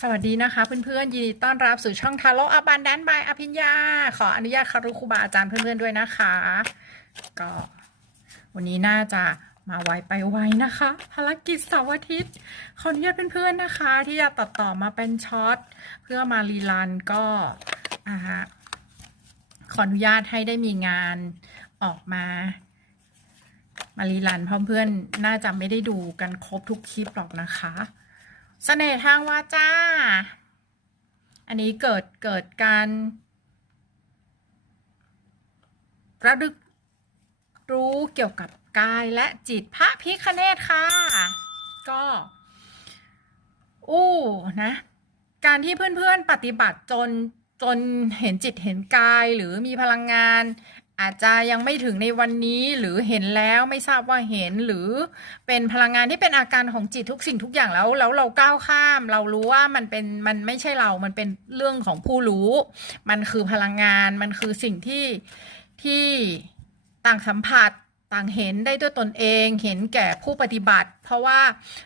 สวัสดีนะคะเพื่อนๆยินดีต้อนรับสู่ช่องทาโร่อบันแดนบายอภิญญา ขออนุญาตคารุครูบาอาจารย์เพื่อนๆด้วยนะคะ ก็วันนี้น่าจะมาไวไปไวนะคะ ภารกิจเสาร์อาทิตย์ขออนุญาตเพื่อนๆนะคะ ที่จะตัดต่อมาเป็นช็อตเพื่อมารีลันก็อ่าขออนุญาตให้ได้มีงานออกมามารีลันเพราะเพื่อนน่าจะไม่ได้ดูกันครบทุกคลิปหรอกนะคะ เสน่ห์ทางวาจา อันนี้เกิดเกิดการระลึกรู้เกี่ยวกับกายและจิตพระพิคเนตค่ะ ก็ อู้นะ การที่เพื่อนๆปฏิบัติจนจนเห็นจิตเห็นกายหรือมีพลังงาน อาจจะยังไม่ถึงในวันนี้หรือเห็นแล้วไม่ทราบว่าเห็นหรือเป็นพลังงานที่เป็นอาการของจิตทุกสิ่งทุกอย่างแล้วแล้วเราก้าวข้าม เรารู้ว่ามันเป็นมันไม่ใช่เรา มันเป็นเรื่องของผู้รู้ มันคือพลังงานมันคือสิ่งที่ที่ต่างสัมผัสต่างเห็นได้ด้วยตนเองเห็นแก่ผู้ปฏิบัติ เพราะว่า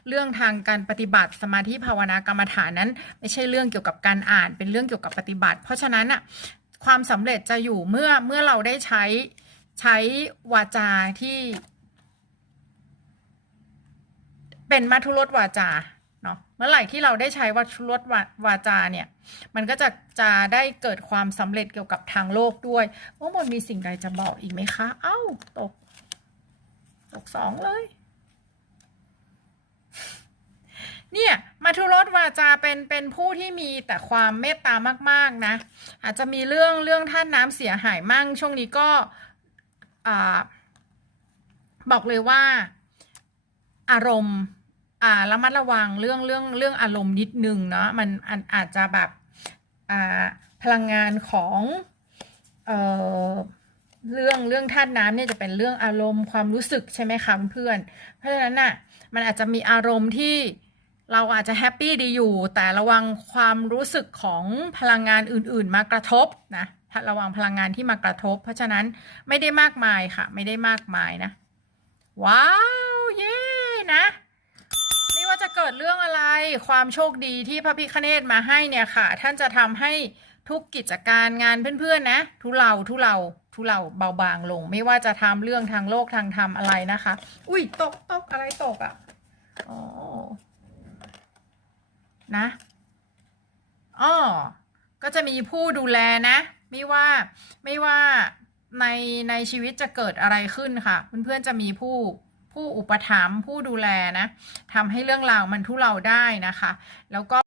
เรื่องทางการปฏิบัติสมาธิภาวนากรรมฐานนั้น ไม่ใช่เรื่องเกี่ยวกับการอ่านเป็นเรื่องเกี่ยวกับปฏิบัติ เพราะฉะนั้นอะ ความสำเร็จจะอยู่เมื่อเมื่อเราได้ใช้ใช้วาจาที่ เป็นมัทุรสวาจาเนาะเมื่อไหร่ที่เราได้ใช้วัทุรสวาวาจาเนี่ย มันก็จะจะได้เกิดความสำเร็จเกี่ยวกับทางโลกด้วยว่ามันมีสิ่งใดจะบอกอีกไหมคะเอ้าตก ตกสองเลย เนี่ย เป็นเป็นผู้ที่มีแต่ความเมตตามาก ๆ นะ อาจจะมีเรื่องเรื่องท่านน้ำเสียหายมั่ง ช่วงนี้ก็บอกเลยว่าอารมณ์อ่าระมัดระวังเรื่องเรื่องเรื่องอารมณ์นิดนึงเนาะมันอาจจะแบบอ่าพลังงานของเอ่อเรื่องเรื่องธาตุน้ำเนี่ยจะเป็นเรื่องอารมณ์ความรู้สึกใช่ไหมคะเพื่อนเพราะฉะนั้นน่ะมันอาจจะมีอารมณ์ที่ เราอาจจะแฮปปี้ดีอยู่ แต่ระวังความรู้สึกของพลังงานอื่น ๆ มากระทบนะระวังพลังงานที่มากระทบ เพราะฉะนั้นไม่ได้มากมายค่ะ ไม่ได้มากมายนะ ว้าว เย้นะไม่ว่าจะเกิดเรื่องอะไรความโชคดีที่พระพิคเนตมาให้เนี่ยค่ะ ท่านจะทำให้ทุกกิจการงานเพื่อนๆนะ ทุเลาทุเลาทุเลาเบาบางลง ไม่ว่าจะทำเรื่องทางโลกทางธรรมอะไรนะคะ อุ้ยตกตกอะไรตกอะ่ะอ๋อ นะอ๋อก็จะมีผู้ดูแลนะ ไม่ว่าไม่ว่าในในชีวิตจะเกิดอะไรขึ้นค่ะ เพื่อนๆจะมีผู้ผู้อุปถัมภ์ผู้ดูแลนะทำให้เรื่องราวมันทุเลาได้นะคะ แล้วก็